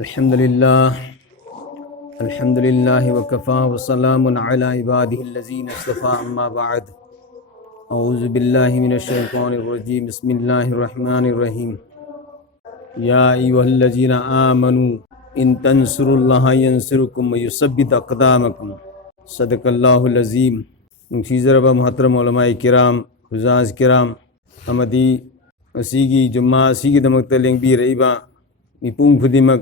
अल्हम्दुलिल्लाह वकफ़ा वस्सलामुन अला इबादिहिल लज़ीना इस्तफ़ा अम्मा बअद औज़ु बिल्लाहि मिनश शैतानिर रजीम बिस्मिल्लाहिर रहमानिर रहीम या अय्युहल्लज़ीना आमनू इन तंसुरुल्लाहा यंसुरुकुम व युसब्बित अक़दामकुम सदक़ल्लाहुल अज़ीम। नुसीज़रबा मुहतरम उलमाए किराम हुज़ाज़ किराम अमदी असीगी जुम्मा असीगी दमक्ता लेंबीरइबा मिपुंग खुदिमक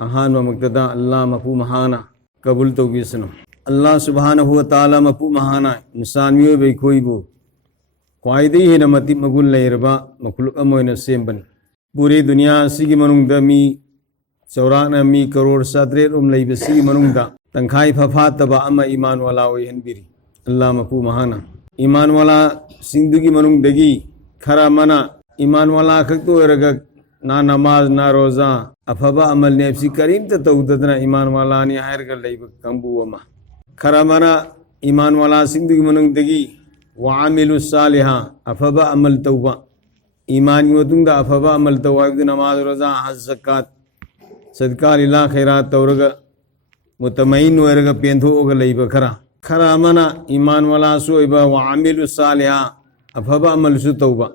अहान मक्तदा अल्लाह मफू महाना कबूल तौबीसनो। अल्लाह सुब्हानहु व तआला मफू महाना इंसान मियोय बैखोइबो ख्वाइदई हेना मति मगुल लेरबा मखलुक अमोयना सेमबन। पूरी दुनिया सिगी मनुंगदा मी चौराना मी करोड़ 7 लेबसिगी मनुंगदा तंखाई फफातबा अमा ईमान वाला ओयहनबिरी अल्लाह मफू महाना। ईमान वाला सिंधुगी मनुंगदगी खरा मना ईमान वाला खक्तो ओरगा ना नमाज ना रोज़ा अफबा अमल नेफ्सी करीम तौदना ईमान वाला ने हायरगा लेब कंबू अमा खरा मना ईमान वाला सिंधुगी मनुंगदगी वामिलु सालिहा अफबा अमल तौबा ईमान मतुंगदा अफबा अमल तौबा नमाज रोज़ा हज ज़कात सदका लिला खैरात तौरगा मुतमईन ओरगा पेंथोगा लेब खरा मना ईमान वाला सोइबा वामिलु सालिहा अफबा अमल सु तौबा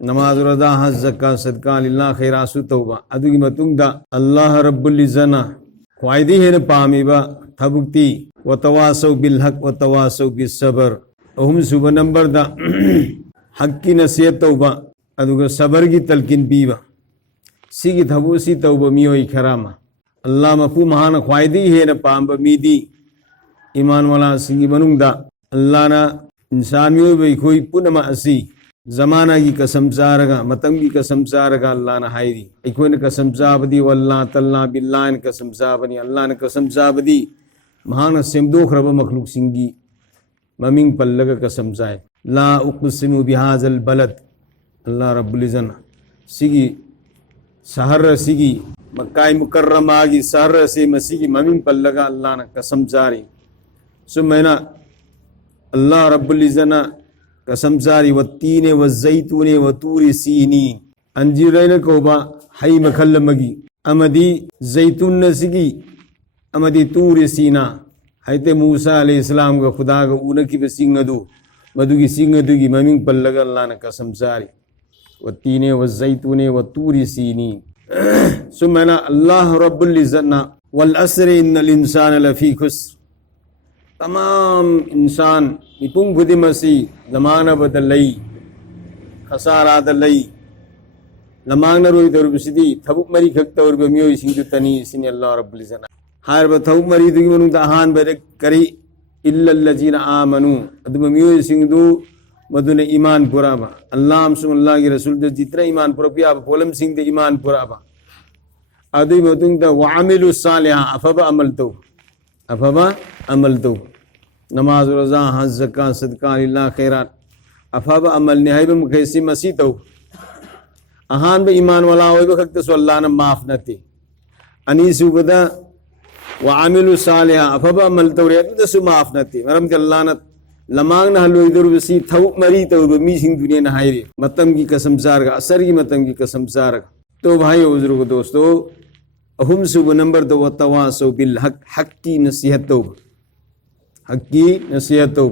नमाज रोज़ा हज ज़कात सदका लिला खैरात सु तौबा अदुगी मतुंगदा अल्लाह रब्बुल इज़्ज़ना ख्वाइदी हेन पामीबा थबुक्ति व तवासौ बिल हक व तवासौ बिस सबर अहुम सुबह नंबर दा हक की नसीहत तौबा अदुगा सबर की तलकिन पीबा सिगी थबुसी तौबा मियोई खरामा अल्लाह मफू महाना ख्वाइदी हेन पाम्बा मीदी ईमान वाला सिगी मनुंगदा अल्लाह ना इंसान मियोई बैखोई पुनमा असी ज़माना की कसम चारगा मतम की कसम चारगा अल्लाह ना हायरी इकोन कसम चाबदी वल्लाह तल्ला बिल्लाह कसम चाबनी अल्लाह ने कसम चाबदी महाना सेमदो खरब मखलूक सिंगी ममिंग पल्लगा कसम चाय ला उक़सिमु बिहाज़ल बलद अल्लाह रब्बुल इज़्ज़ना सिगी शहर सिगी मक्का मुकर्रमा की शहर से मसीगी ममिंग पल्लगा अल्लाह ने कसम चारी सुमैना अल्लाह रब्बुल इज़्ज़ना कसम जारी वत्तीने वज़ैतूने वतूरी सीनी अंजीरैन कोबा हई मखल्लमगी अमदी जैतून नसिगी अमदी तूरी सीना हैते मूसा अलैहिस्सलाम का खुदा का उनकी बसिंगदु मधुगी सिंगदुगी ममिंग पल्लगा अल्लाह ने कसम जारी वत्तीने वज़ैतूने वतूरी सीनी सुमना अल्लाह रब्बुल इज़्ज़ना वल अस्र इन्नल इंसान लफी खुस्र तमाम इंसान मिपुंग खुदिमसी ज़माना बदलई खसारा दलई लमांगना रोई दरुबसिदी थबुक मरी खक तौरब मियोई सिंधु तनी सिनि अल्लाह रब्बुल इज़्ज़ना हारब थबुक मरी दुगी मनु तहान बरे करी इल्लल लज़ीना आमनु अदम मियोई सिंधु मदुने ईमान पुराबा अल्लाह अल्लाह की रसूल दे जितना ईमान पुरपिया पोलम सिंह दे ईमान पुराबा अदु मतुंग द वामिलु सालिहा अफबा अमल तो नमाज रोज़ा हज ज़कात सदका लिला खैरात अफबा अमल ने हैब मुखैसी मसी तो अहान बे ईमान वाला होय बखत सो अल्लाह ने माफ नते अनीसु बदा व आमिलु सालिहा अफबा अमल तो रे तो सु माफ नते मरम के अल्लाह ने लमांग न हलो इधर बसी थौ मरी तो मी सिंह दुनिया न हायरे मतम की कसम जार का असर की मतम की कसम जार तो भाई बुजुर्ग दोस्तों अहुम सुबह नंबर दो तवासौ बिल हक हक की नसीहत तो हक की नसीहत तो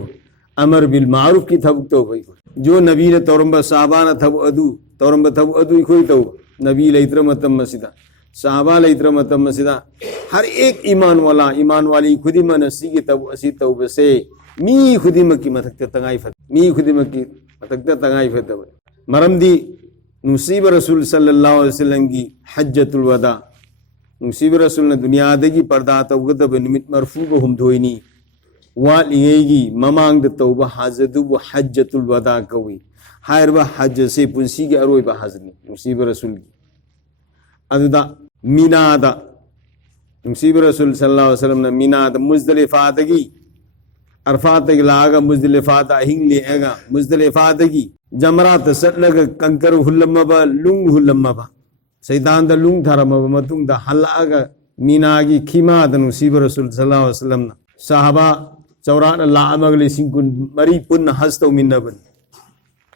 अमर बिल मारूफ की थब तो भाई जो नबी ने तौरम्बा साहबा न थब अदू कोई तो नबी लैत्र मतम मसीदा साहबा लैत्र मतम मसीदा हर एक ईमान वाला ईमान वाली खुदी मन सी की तब असी तौब से मी खुदी मकी मतक तंगाई फत मी खुदी मकी मतक तंगाई फत मरमदी नुसीब रसूल सल्लल्लाहु अलैहि वसल्लम की हज्जतुल वदा नुसीब रसूल ने दुनिया दगी पर्दा तौगदब निमित मरफूब हम धोइनी वालियगी ममांग तौबा हाजदुब हज्जतुल वदा कवी हायरबा हज से पुंसी के अरोइबा हजनी नुसीब रसूल की अददा मीनादा नुसीब रसूल सल्लल्लाहु अलैहि वसल्लम ने मीनादा मुज़दलिफा दगी अरफात दगी लागा मुज़दलिफा दा हिंगले एगा मुज़दलिफा दगी जमरात सटलग कंकर हुल्लमबा लुंग हुल्लमबा सैदान द लुंग धरमबा मतुंग द हल्लागा मीनागी खीमा द नुसीब रसूल सल्लल्लाहु अलैहि वसल्लम साहबा चौरान लामगली सिंकुन मरी पुन हस्तौ मिन्नबन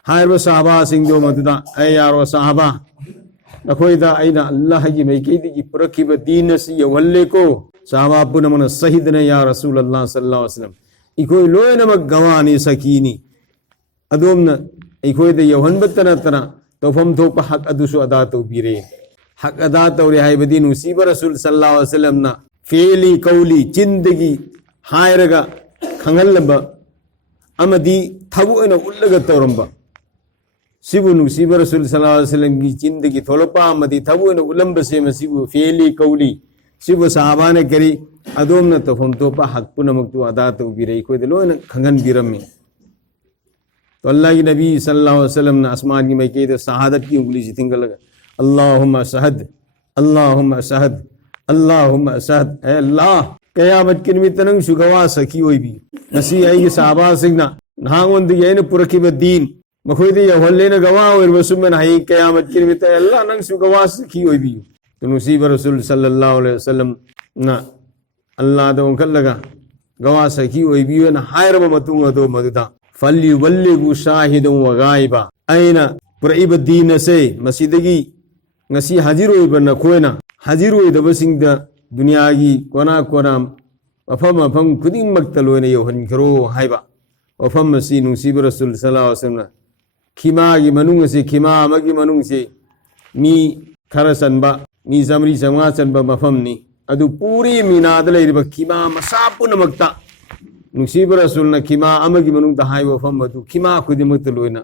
हायरबा साहबा सिंह दो मतदा ए यारो साहबा नखोइदा अइना अल्लाह की मैकेदी पुरखिब दीन से यवल्ले को साहबा पुनमन सहिदने या रसूल अल्लाह सल्लल्लाहु अलैहि वसल्लम इकोई लोयनमक गवानी सकीनी अदोमना इकोइदा यवहनबतनतना तोफम थोप हक अदुसु अदा तौबीरे हक अदा तौरे हाइबदी नुसीब रसूल सल्लल्लाहु अलैहि वसल्लम ना फेली कौली चिंदगी हायरगा खंगलबा अमदी थबुएना उल्लगा तौरंबा सिबु नुसीब रसूल सल्लल्लाहु अलैहि वसल्लम की चिंदगी थोलपा अमदी थबुएना उल्लंबा से मसीबु फेली कौली सिबु साहबा ने करी अदोमना तोफम थोपा हक पुनमक अदा तौबीरे इकोइदा लोयना खंगन बिरमी तो अल्लाह की नबी सल्लल्लाहु अलैहि वसल्लम ने आसमान की मैके तो शहादत की उंगली से थिंग लगा अल्लाहुम्मा शहद अल्लाहुम्मा शहद अल्लाहुम्मा शहद ऐ अल्लाह क़यामत की निमित्त नंग सुगवा सकी होई भी नसी आई के सहाबा सिंगना नांगों दी ये न पुरखिब दीन मखोई या हल्ले न गवा और वसुमन हाई क़यामत की निमित्त अल्लाह नंग सुगवा सकी होई भी तो नसीब रसूल सल्लल्लाहु अलैहि वसल्लम ना अल्लाह तो उनका लगा गवा सकी होई भी न हायर मतूंगा तो मददा फल्ली वल्लिगु शाहिदुं व गाइबा अइना पुरइब दीन से मसीदगी ngasi hajiro ibana koina hajiro idabasingda दुनिया की कोना कोना वफम वफम खुदी मक्तलोने योहन करो हाइबा वफम मसी नुसीब रसूल सल्लल्लाहु अलैहि वसल्लम खिमा की मनुंग से खिमा अमगी मनुंग से मी खरसनबा मी समरी संगा सनबा वफम नी अदु पूरी मीनाद लेरिब खिमा मसापुन मक्ता नुसीब रसूल न खिमा अमगी मनुंग दा हाइ वफम अदु खिमा खुदी मक्तलोना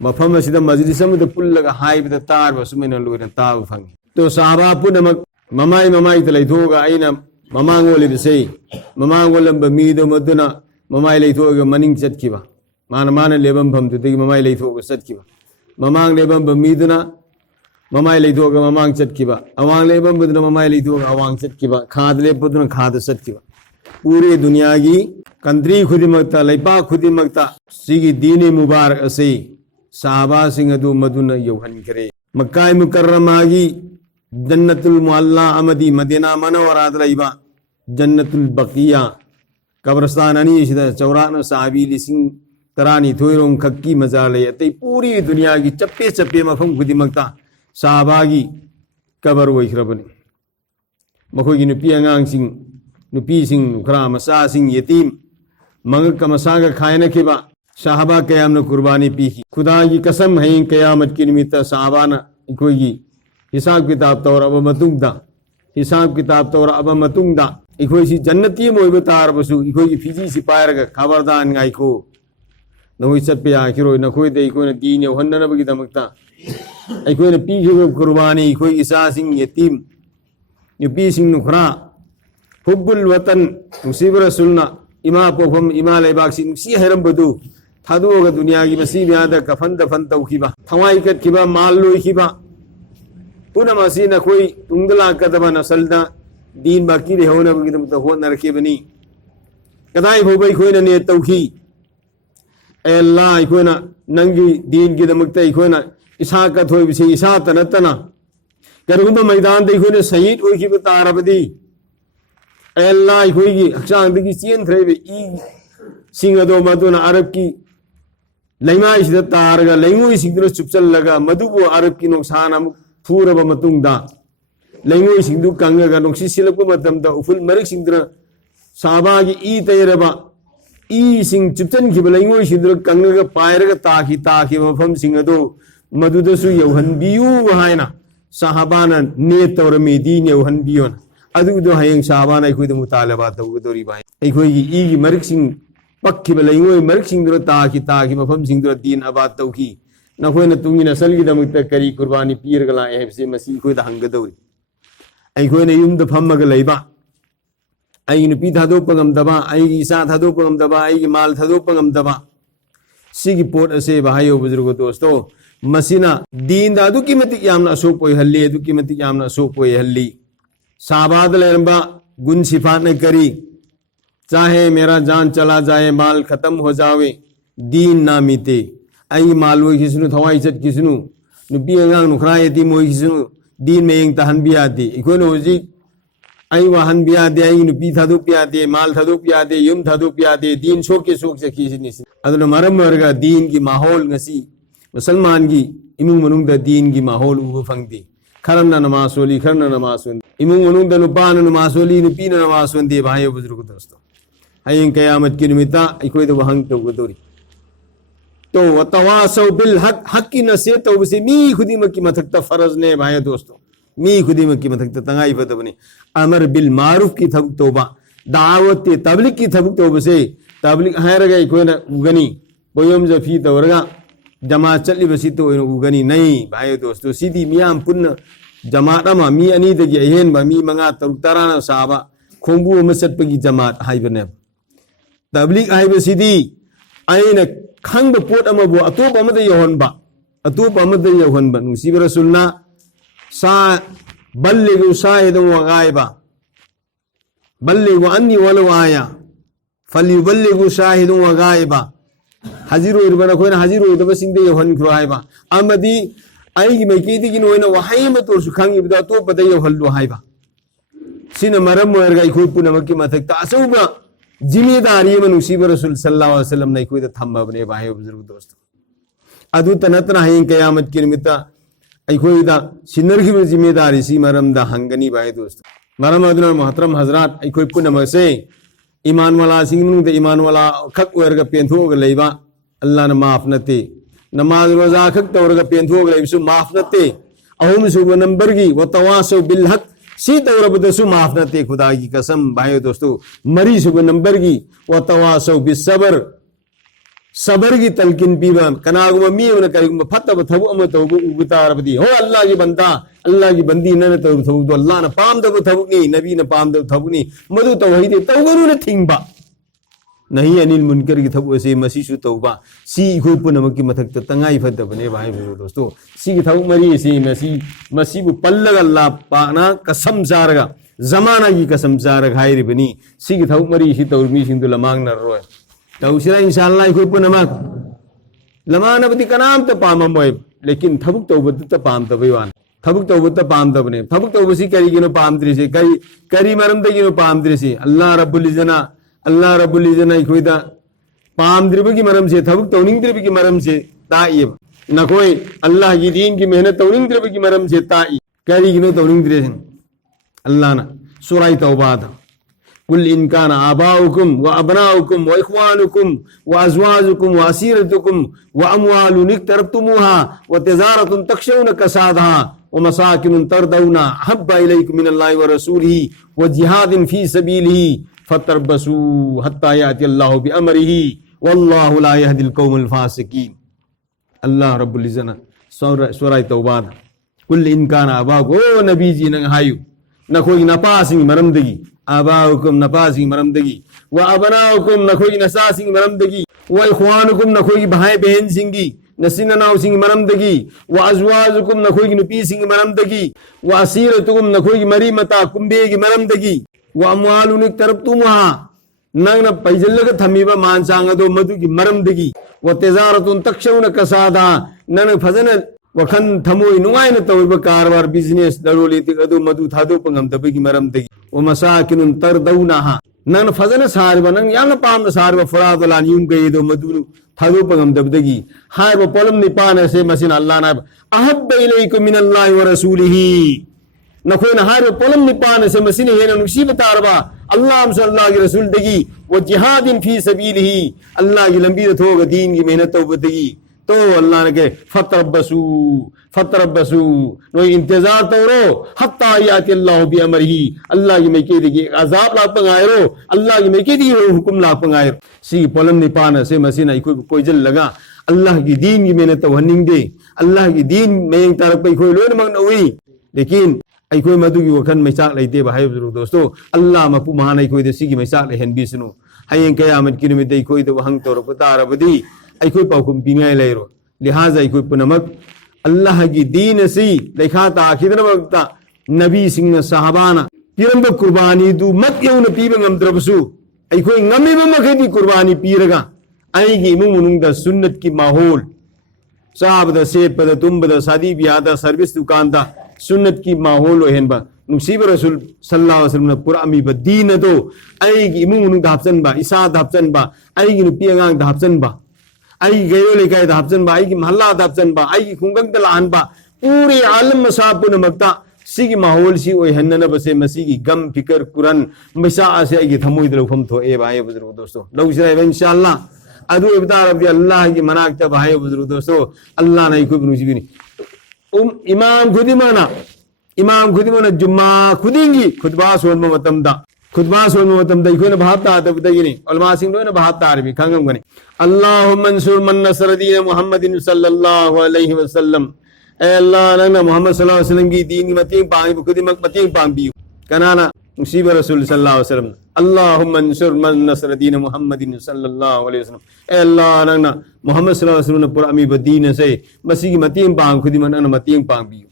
वफम असिदा मजलिस अमद पुल्लगा हाइबदा तार वसुमेन लोना ताव फंग तो साहबा पुनमक ममाई ममाई तलैथोगा अइना ममांगोलिबसे ममांगोलंब मीदो मदुना ममाई लैथोगा मनिंग चटकिबा माना माना लेबम भमदुदगी ममाई लैथोगा चटकिबा ममांग लेबम मीदुना ममाई लैथोगा ममांग चटकिबा अवांग लेबम बदुना ममाई लैथोगा अवांग चटकिबा खाद लेबदुना खाद चटकिबा पूरे दुनिया की कंट्री खुदिमक्ता लैपा खुदिमक्ता सिगी दीन मुबारक असे साहबा सिंह अदु मदुना यौहन करे मक्का मुकर्रमा की जन्नतुल मुअल्ला अमदी मदीना मनवरात लैबा जन्नतुल बकिया कब्रस्तान अनी सिदा चौरान साहबी लिसिंग तरानी थोइरों खक्की मजार ले अतै पूरी दुनिया की चप्पे चप्पे मफम खुदिमक्ता साहबा की कबर वइख्रबनी मखोई की नुपी अंगांग सिंग नुपी सिंग नुखरा मसा सिंग यतीम मंगक मसागा खायन केबा साहबा कयाम न कुर्बानी पी खुदा की कसम है कयामत की निमित्त साहबा न कोई हिसाब किताब तौर अब मतुंगदा हिसाब किताब तौर अब मतुंगदा इकोई सी जन्नती मोइब तार बसु इकोई की फिजी सी पायरगा खबरदान गाइको नोई चप्पे आखिरो नखोई दे इकोई न दीन हन्नन बगी दमकता इकोई न पीखिबो कुर्बानी इकोई ईसा सिंह यतीम युपी सिंह नुखरा हुब्बुल वतन मुसीब रसूलना इमा पोफम इमा लेबाक सिंह सी हैरम बदु थादोगा दुनिया की मसीब याद कफन दफन तौखिबा थवाई कटखिबा माल लोइखिबा पुनः मसी न कोई तुंगला कदम नसलदा दीन बाकी रे होना बगी दम तो हो नरके बनी कदाई हो भाई कोई ने तौखी ए अल्लाह कोई ना नंगी दीन की दमकते कोई ना इसा का थोई बिसे इसा तनतना करगुम मैदान दे कोई ने शहीद होई की तारबदी ए अल्लाह कोई की हक्षांग की चीन थरे ई सिंह दो मदुना अरब की लैमा इस तारगा लैमु सिंह चुपचल लगा मधुबो अरब की नुकसान अमुक फूरब मतुंगदा लैंगोई सिंधु कंगगा नुक्सी सिलपु मतमदा उफुल मरिक सिंधुना साहबा की ई तैरबा ई सिंह चुपचन की लैंगोई सिंधु कंगगा पायरगा ताकी ताकी मफम सिंह दो मधुदसु यौहनबियु हायना साहबाना ने तौरमी दीन यौहनबियोन अदुदो हयंग साहबाना इखुद मुतालबा तौगदोरी बाय इखोई की ई की मरिक सिंह पक्की लैंगोई मरिक सिंधु ताकी ताकी मफम सिंधु दीन आबाद तौकी नखोइना तुंगी नसल की दमकता करी कुर्बानी पीर गला है मसी कोई हंगदौरी अखोइना युम फमग लैबा आई नुपी थादोपगमदबा आई इसा थादोपगमदबा आई माल थादोपगमदबा सिगी पोट असे भाइयो बुजुर्गो दोस्तो मसीना दीन दा दुकी मतिक यामना असोक पोय हल्ली दुकी मतिक यामना असोक पोय हल्ली साबाद लेरबा गुण सिफात ने करी चाहे मेरा जान चला जाए माल खत्म हो जावे दीन ना मीते आई माल वो किसनु थवाई चट किसनु नुपी अंगांग नुखरा यती मोई किसनु दीन में यंग तहन बिया दी इकोन होजी आई वाहन बिया दे आई नुपी थादो पिया दे माल थादो पिया दे युम थादो पिया दे दीन शोक के शोक से किसनी से अदनो मरम वर्गा दीन की माहौल ngasi मुसलमान की इमुंग मनुंग दा दीन की माहौल उबो फंगदी खरना नमाज सोली खरना नमाज सोन इमुंग मनुंग नुपान नमाज सोली नुपीना नमाज सोंदे भाई बुजुर्ग दोस्तों हयें कयामत की निमित्ता अखोई द वहंग तौगदोरी तो वतवासौ बिल हक हक की नसीहत तौबसे मी खुदीमक की मथकता फर्ज ने भाई दोस्तों मी खुदीमक की मथकता तंगाई फतबने अमर बिल मारूफ की थबक तौबा दावत तबलीग की थबक तौबसे तबलीग हायरगा इकोना उगनी बोयम जफी तौरगा जमात चली बसी तो उगनी नहीं भाई दोस्तों सीधी मियाम पुन्न जमात अमा मी अनी दगी अहेन बा मी मंगा तरुक तराना साबा खोंबू अमा चटपगी जमात हाइबने तबलीग हाइबसीदी आइना खंग पोट अमबो अतोप अमद यहोनबा अतोप अमद यहोनबा नुसीब रसूलना सा बल्लिगु साहिदु वगाइबा बल्लिगु अन्नी वलो आया फलिबल्लिगु साहिदु वगाइबा हाजिर ओइरबना खोइना हाजिर ओइदबा सिंदे यहोन ख्रोहाइबा अमदी आइगी मैकेदिगी नोइना वहाई मतोरसु खंगिबदा अतोप द यहोल्लो हाइबा सिना मरम मोरगा इखोइ पुनमकी मथकता असौबा जिम्मेदारी मनुसीब रसूल सल्लल्लाहु अलैहि वसल्लम ने कोई थम्बने भाई बुजुर्ग दोस्तों अदु तनतना हयें कयामत की निमित्ता अखोइदा सिनरखिब जिम्मेदारी सी मरमदा हंगनी भाई दोस्तों मरम अदुना मोहतरम हजरात अखोइ पुनमसे ईमान वाला सिंगनुंग ईमान वाला खक ओरगा पेंथोग लेबा अल्लाह ने माफ नते नमाज रोजा खक तोरगा पेंथोग लेबसु माफ नते अहुम सुब नंबर की वतवासौ बिल हक सी तौरबदसु माफ नते खुदा की कसम भाई दोस्तों मरी सुब नंबर की वतवासौ बिसबर सबर की तलकिन पीबा कनागुम मी मन करिगुम फतब थबु अम तौबु उबतारबदी हो अल्लाह की बंदा अल्लाह की बंदी न तौर थबु तो अल्लाह न पाम दब थबु नी नबी न पाम दब थबु नी मधु तौहीद तौगरु न थिंगबा नहीं अनिल मुनकर की थबु से मसीसु तौबा सी इखोइ पुनमक की मथक तंगाई फतबने भाई दोस्तों सी की थबु मरी से मसीबु पल्लग अल्लाह पाना कसम जारगा जमाना की कसम जारगा हाइरिबनी सी की थबु मरी सी तौर मी सिंदु लमांग नरोय तौसिरा इंशाअल्लाह इखोइ पुनमक लमानबदी कनाम त पाममोय लेकिन थबुक तौबद त पाम तबयवान थबुक तौबद त पाम तबने थबुक तौबसी करिगिनो पामद्रि से करी मरमदगिनो पामद्रि से अल्लाह रब्बुल इज्जना इखोइदा पामद्रिबगी मरम से थबुक तौनिंगद्रिबगी मरम से ताइब नकोय अल्लाह की दीन की मेहनत तौनिंगद्रिबगी मरम से ताइ करिगिनो तौनिंगद्रि अल्लाह ना सूरह तौबा कुल इन काना आबाउकुम व अबनाउकुम व इख्वानुकुम व अज़वाजुकुम व असीरतुकुम व अमवालुन इक्तरफ्तुमुहा व तिजारतुन तखशौन कसादहा व मसाकिनुन तरदौना हब्बा इलैकुम मिनल्लाहि व रसूलिही व जिहादिन फी सबीलिही फतरबसू हत्ता याति अल्लाहु बिअमरिही वल्लाहु ला यहदिल कौमल फासिकीन अल्लाह रब्बुल इज्जत सूरह तौबा कुल इन काना आबाउकुम ओ नबी जी नंग हायु नखोई नपासिंग मरमदगी आबाउकुम नपासिंग मरमदगी व अबनाउकुम नखोई नसासिंग मरमदगी व इख्वानुकुम नखोई भाई बहन सिंगी नसिननाउ सिंग मरमदगी व अज़वाजुकुम नखोई नुपी सिंग मरमदगी व असीरतुकुम नखोई मरी मता कुंबेगी मरमदगी व अमवालुन तरफ्तुमुहा नंगना पैजल्लग थमीबा मानसांग अदो मधुगी मरमदगी व तिजारतुन तखशौन कसादा नन फजन वखन थमोई नुआइन तौब कारबार बिजनेस दरोलिति अदो मधु थादोप ngam मरमदगी व मसाकिनुन तरदौनाहा नन फजन सारबा नंग यामना पामना सारबा फुरादला न्यूम गयदो मधु थादोप ngam हायबा पलम निपान से मसिन अल्लाह ना अहब्ब इलैकुम मिनल्लाहि व रसूलिही नखोइना हायबा पलम निपान से मसिन हेना नुसीब तारबा अल्लाह सल्लल्लाहु अलैहि रसूल दगी व जिहादिन फी सबीलिही अल्लाह की लंबी थोग दीन की मेहनत तौबदगी तो अल्लाह ने के फतरबसू नो इंतजार तौरो हत्ता याति अल्लाहु बिअमरिही अल्लाह की मैं के दिगी अजाब ला पंगायरो अल्लाह की मैं के दिगी हुकुम ला पंगायरो सी पलम निपान से मसीना कोई जल लगा अल्लाह की दीन की मेहनत तवहनिंग दे अल्लाह की दीन में तरफ पे कोई लोन मंग नई लेकिन अखोई मधुगी वखन मैसाक लेते भाई दोस्तों अल्लाह मपु महान अखोई सी की मैसाक लेहन बीसनु हयें कयामत की निमित्त अखोई वहंग तौरप तारबदी अखोई पाउकुम पीनाय लेरो लिहाजा अखोई पुनमक अल्लाह की दीन से लेखा ताखिदनमक्ता नबी सिंह सहाबाना पिरंब कुर्बानी दु मत यौन पीब ngam अखोई ngami मखदी कुर्बानी पीरगा आईगी इमुंग मुनुंगदा सुन्नत की माहौल साहबदा सेपदा तुम्बदा शादी ब्याहदा सर्विस दुकानदा सुन्नत की माहौल हेनबा नुसीब रसूल सल्लल्लाहु अलैहि वसल्लम पुरा अमीब दीन दो आईगी इमुंग मुनुंग दापचनबा इसा दापचनबा आईगी नुपी अंगांग दापचनबा आई गयो लेकाय दापचनबा आई की महल्ला दापचनबा आई की खुंगंग लाहनबा पूरे आलम मसा पुनमक्ता सिगी माहौल सी ओय हन्नना बसे मसीगी गम फिकर कुरान मैसा आसे आगे थमोई दलफम थो ए भाई बुजुर्ग दोस्तों लौसिरा इंशाअल्लाह अदु इब्तार अब्दी अल्लाह की मनाकता भाई बुजुर्ग दोस्तों अल्लाह नहीं कोई नुसीबिनी इमाम खुदिमना जुम्मा खुदिंगी खुतबा सोन मतमदा खुतबा सोन मतमदा इखोना भाबता तबदगिनी उलमा सिंह लोना भाबता अरबी खंगम गनी अल्लाहुम्मा अंसुर मन नसर दीन मुहम्मदिन सल्लल्लाहु अलैहि वसल्लम ए अल्लाह नंगना मुहम्मद सल्लल्लाहु अलैहि वसल्लम की दीन की मतींग पांगी खुदिमक मतींग पांगी कनाना मुसीब रसूल सल्लल्लाहु अलैहि वसल्लम अल्लाहुम्मा अंसुर मन नसर दीन मुहम्मदिन सल्लल्लाहु अलैहि वसल्लम ए अल्लाह नंगना मुहम्मद सल्लल्लाहु अलैहि वसल्लम पुर अमी बदीन से मसी की मतींग पांग खुदिमक नंगना मतींग पांगी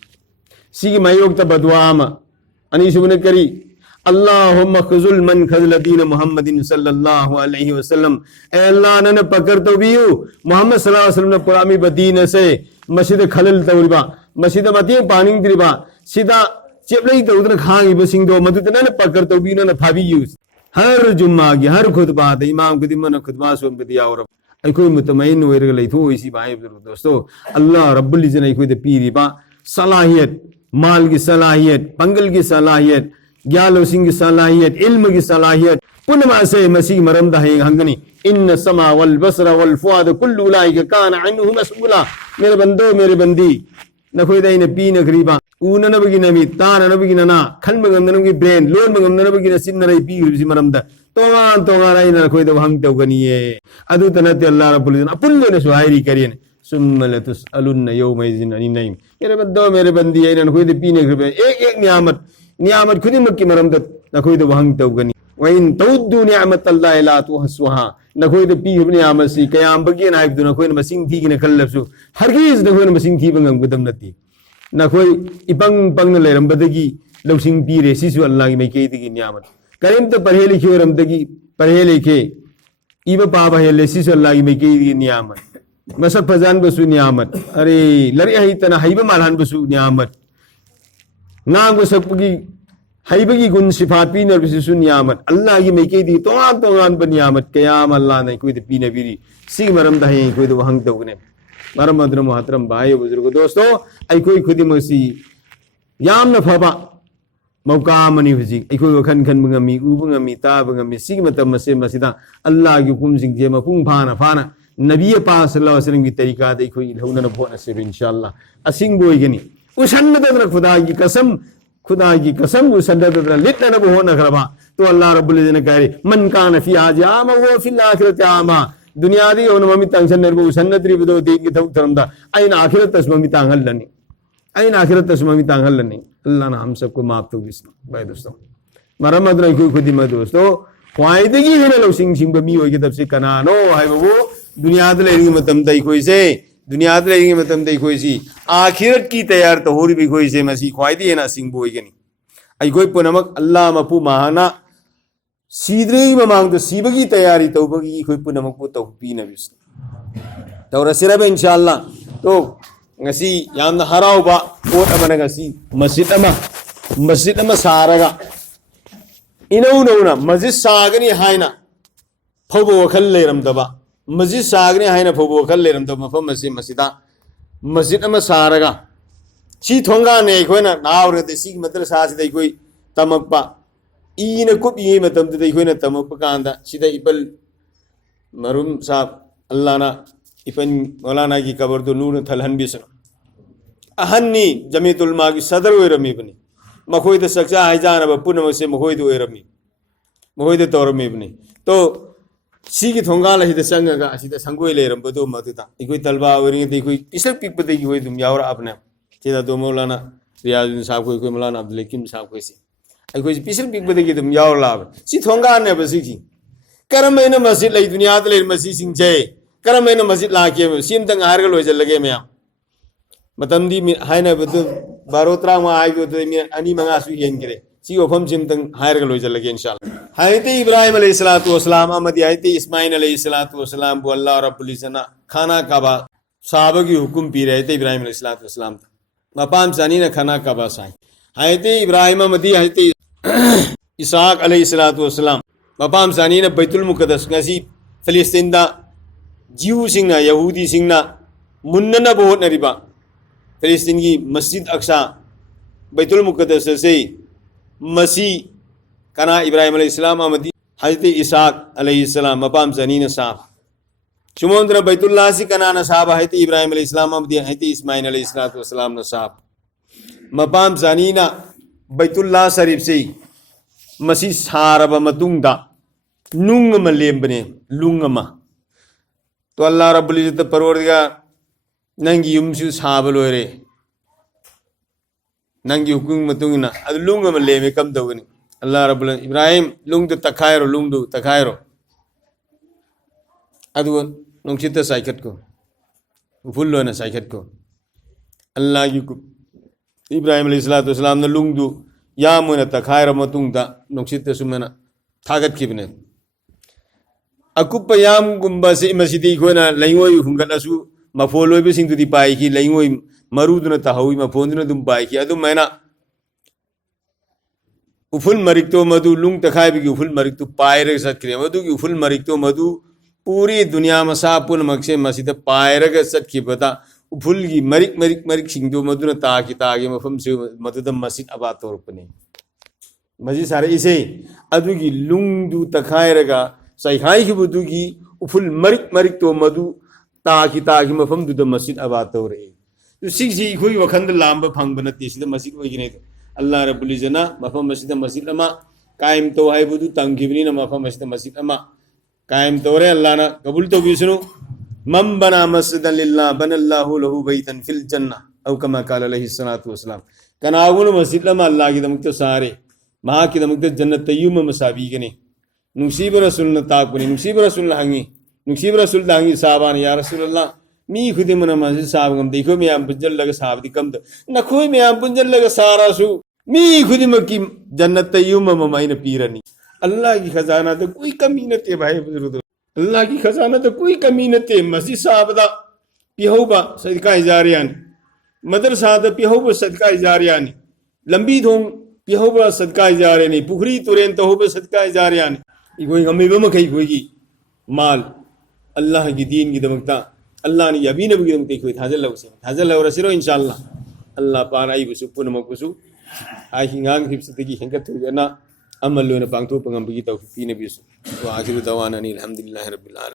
सिगी मयोग तबदवामा अनि सुबने करी अल्लाहुम्मा खजुल मन खजल दीन मुहम्मदिन सल्लल्लाहु अलैहि वसल्लम ए अल्लाह ने पकड़ तो बियु मुहम्मद सल्लल्लाहु अलैहि वसल्लम ने पुरामी बदीन से मस्जिद खलल तौरिबा मस्जिद मतियं पानिंग दिरिबा सिदा चेपलई तौदन खांगी बसिंगदो मदुतन ने पकड़ तो बियु ने फाबियु हर जुम्मा की हर खुतबा द इमाम खुदिमन खुतबा सोम बदिया और अखोय मुतमईन वेरग लैथो इसी भाई दोस्तों अल्लाह रब्बुल इज्जत अखोय दे पीरिबा सलाहियत माल की सलाहियत पंगल की सलाहियत ज्ञालोसिंग की सलाहियत इल्म की सलाहियत पुनमा से मसीह मरम दहे हंगनी इन समा वल बसर वल फुआद कुल्लु उलाइका कान अन्हु मसऊला मेरे बंदो मेरे बंदी नखोय दे ने पी नगरीबा ऊन नबगी नमी तान नबगी नना खन मगम नबगी ब्रेन लोन मगम नबगी सिन नरै पी बिसी मरम द तोगान तोगान आई नखोय दे हंग तौगनिए अदु तनते अल्लाह रब्बुल इज्जत अपुल्ले ने सुहाइरी करियन सुम्मा लतुसअलुन्न यौमइज़िन अनिन नईम मेरे बंदो मेरे बंदी आई नखोय दे पीने ग्रबे एक नियामत खुदिमत की मरम the नखोय they hung तौगनी वइन तउद्दु निअमत Allah La तुहसुहा नखोय they P नियामत सी कयाम बगी नाइब दु नखोय मसिंग थी की खल्लसु हरगिज नखोय मसिंग थी बंगम गदम नती नखोय इपंग पंग लेरम बदगी लौसिंग पीरे सिसु अल्लाह की मैके दी नियामत करीम तो पढ़े लिखे रम दगी पढ़े लिखे इब पाबा हेले सिसु अल्लाह की मैके दी नियामत मसक फजान बसु नियामत अरे लरि हई तना हईब मालहान बसु नियामत नांग बसकी हईबगी गुण सिफात पी नरबिसु नियामत अल्लाह की मैके दी तोगान ब नियामत कयाम अल्लाह ने कोई पी नबीरी सी मरम दहे कोई तो हंग तौगने मरम मदरम मोहतरम भाई बुजुर्ग दोस्तों अखोई खुदिमसी यामना फबा मौका मनी हुजी अखोई वखन खन बंगमी उब ngami ताब ngami सी मतम से मसिदा अल्लाह की हुकुम सिंह जे मफुंग फाना नबी पाक सल्लल्लाहु अलैहि वसल्लम की तरीका दे कोई लहुना भोना से इंशाअल्लाह असिंग बोइगनी उसन्नत खुदा की कसम उसन्नत लिटना होना खरबा तो अल्लाह रब्बुल इज्जत ने कहे मन कान फी आजामा व फिल आखिरत आमा दुनिया दी ओन ममी तंग नरबु उसन्नत रि बदो दे की धरमदा आइन आखिरत तस्ममी तांगल लनी आइन आखिरत तस्ममी तांगल लनी अल्लाह ने हम सबको माफ तो बिस भाई दोस्तों मरमत रही कोई खुदी में दोस्तों ख्वाइदगी है लो सिंह सिंह बमी होगी तब से कनानो है वो दुनिया लेगी मतम दई कोई से दुनिया लेगी मतम दई कोई सी आखिरत की तैयार तो हो रही कोई से मसी ख्वाइदी है ना सिंह बोई गनी आई कोई पुनमक अल्लाह मपू महाना सीधे ममांग तो सीबगी तैयारी तो बगी कोई पुनमक को तो पी न बिस तो रसिरा बे इंशाअल्लाह तो ngasi yamna harauba pot amana ngasi masjid ama saraga inauna masjid sagani haina phobo wakhal leiram daba masjid sagani haina phobo wakhal leiram daba mafam masjid ama saraga chi thonga ne koina naure de sig madrasa si dai koi tamakpa ina kup yi matam de dai koina tamakpa kanda sida ibal marum sahab allah na इफन मौलाना की cover तो नूर थलहन भी सुनो अहन्नी जमीतुल मा की सदर हुए rummy बनी मखोई तो सक्सा हाईजान अब पुनः से मखोई तो हुए रमी मखोई तो तौर में बनी तो सी की थोंगा लही तो संग का सी तो संगोई ले रम बतो मत था कोई तलबा हो रही थी कोई पिसक पिक पते की हुई तुम यावर अपने सीधा तो मौलाना रियाजुद्दीन साहब कोई मौलाना अब्दुल हकीम साहब कोई सी कोई पिसक पिक पते की तुम यावर लाभ सी थोंगा ने बस सी करम में न मस्जिद लई दुनिया तो ले मस्जिद सिंह जय करम में मस्जिद लाके सीम तंग हार गल होजल लगे मैं मतमदी हाइना बदु बारोत्रा मा आइगो तो मी अनि मंगा सु येन करे सी ओफम सीम तंग हार गल होजल लगे इंशाल्लाह हायते इब्राहिम अलैहिस्सलातु वस्सलाम अमदी हायते इस्माइल अलैहिस्सलातु वस्सलाम बु अल्लाह रब्बुल इज्जत खाना काबा साहब की हुकुम पी रहे थे इब्राहिम अलैहिस्सलातु वस्सलाम मपाम सानी ने खाना काबा साई हायते इब्राहिम अमदी हायते इसहाक अलैहिस्सलातु वस्सलाम मपाम सानी ने बैतुल मुकद्दस ngasi फिलिस्तीन दा जीव सिंगना यहूदी सिंगना मुन्नना बहुत नरिबा फिलिस्तीन की मस्जिद अक्सा बैतुल मुक़द्दस से मसी कना इब्राहिम अलैहिस्सलाम अमदी हज़रत इसाक अलैहिस्सलाम मपाम जनीन साब शुमोंद्र बैतुल्लाह से कना न साब हज़रत इब्राहिम अलैहिस्सलाम अमदी हज़रत इस्माइल अलैहिस्सलाम न साब मपाम जनीना बैतुल्लाह शरीफ से मसी सारब मतुंगदा नुंग मलेम्बने लुंग मा तो अल्लाह रब्बुल इज़्ज़त परवरदिगार नंगी युमसु साब लोरे नंगी हुकुम मतुंगना अद लुंग मलेमे कम दवनी अल्लाह रब्बुल इब्राहिम लुंग दो तखायरो लुंग दो तखायरो अदु नुंगचित साइकट को फुल्लो न साइकट को अल्लाह की इब्राहिम अलैहिस्सलाम न लुंग दो या मोना तखायरो मतुंगदा नुंगचित सुमना थागत किबने अकुप याम गुंबा से मस्जिदी कोना लैंगोई हुंगलसु मफोलोई बिसिंग दुदी पाई की लैंगोई मरुदुना तहावी मफोंदुना दुम पाई की अदु मैना उफुल मरिक तो मधु लुंग तखाय भी उफुल मरिक तो पायरे सत्क्रिय मधु की उफुल मरिक तो मधु पूरी दुनिया में सापुन मक्से मस्जिद पायरे के सत्की बता उफुल की मरिक मरिक मरिक सिंधु मधुना ताकि ताकि मफम से मधु दम मस्जिद आबाद तौर पर मस्जिद सारे इसे अदु की लुंग दु तखाय का सही की बुद्धू की उफुल मरिक मरिक तो मधु ताकि ताकि मफम दुद मस्जिद आबाद तौर तो सिक्सी कोई वखंड लांब फंग बनती है मस्जिद होगी नहीं अल्लाह रब्बुल इज़्ज़त मफम मस्जिद अमा कायम तो है बुद्धू तंगिबनी न मफम मस्जिद अमा कायम तौर अल्लाह ना कबूल तो बिसनु मम बना मस्जिदन लिल्लाह बनल्लाहु लहु बैतन फिल जन्नह औ कमा क़ाल अलैहिस्सलातु वस्सलाम कनागुन मस्जिद अमा अल्लाह की दमक तो सारे महा की दमक जन्नत तय्युम मसाबी गने नुसीब रसूल न ताकुनी नुसीब रसूल हंगी नुसीब रसूल दांगी साबान या रसूलल्लाह मी खुदे मन मस्जिद साहब गम देखो मैं आप बुंजल लगे साहब दी कम नखोई मैं आप बुंजल लगे सारा सु मी खुदे मकी जन्नत तय्युम ममाइन पीरनी अल्लाह की खजाना तो कोई कमी न थे भाई बुजुर्ग अल्लाह की खजाना तो कोई कमी न थे मस्जिद साहब दा पिहोबा सदका इजारियान मदरसा दा पिहोबा सदका इजारियान लंबी धोंग पिहोबा सदका इजारियान पुखरी तुरेन तो होबा सदका इजारियान कोई गमी बम कई कोई माल अल्लाह की दीन की दमकता अल्लाह ने अभी नबी की दमकता कोई थाजल लव रसिरो इंशाअल्लाह अल्लाह पानाई बुसु पुनमक बुसु आई हिंगांग हिप्सतगी हेंगत ना अमल लोना पांगथो पंगम बगी तौफीक नबी सु व आखिरु दवाना अनिल हम्दुलिल्लाहि रब्बिल आलमीन।